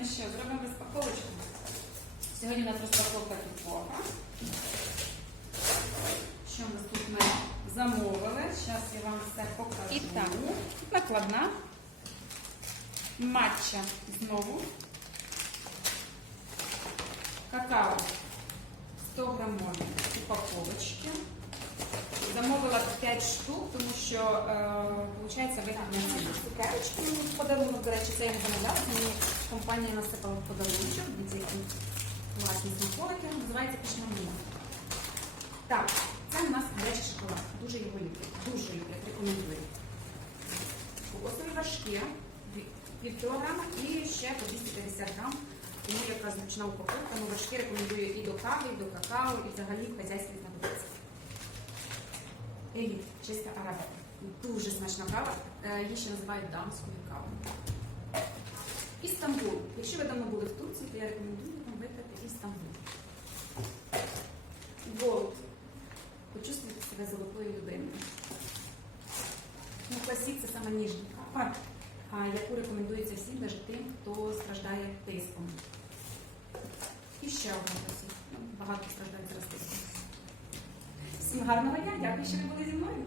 ну що, зробимо розпаковочку. Сьогодні у нас розпаковка підлога. Що нас тут ми замовили? Зараз я вам все покажу. І так. Накладна. Матча знову. Какао 100 грамові упаковочки. Замовила 5 штук, тому що е, виходить вигідна. Цукерочки мені подарунок, до речі, це я не замовляла, мені компанія насипала подарунок. Дивіться, які класні смаколики. Називається пішмаміна. Так, це у нас гарячий шоколад. Дуже його люблять. Дуже люблять, рекомендую. Кокосові вершки, пів кілограма і ще по 250 грам. Тому яка зручна упаковка, ну вершки рекомендую і до кави, і до какао, і взагалі в хазяйстві знадобиться. Еліт, чиста арабика. Дуже смачна кава. Е, Її ще називають дамською кавою. Істамбул. Якщо ви давно були в Турції, то я рекомендую вам випити Істамбул. Голд. Почувствуйте себе золотою людиною. Ну, класік це саме ніжна кава, яку рекомендується всім, навіть тим, хто страждає тиском. І ще одна класік. Ну, Багато страждають зараз тиском. Всім гарного дня, дякую, що ви були зі мною.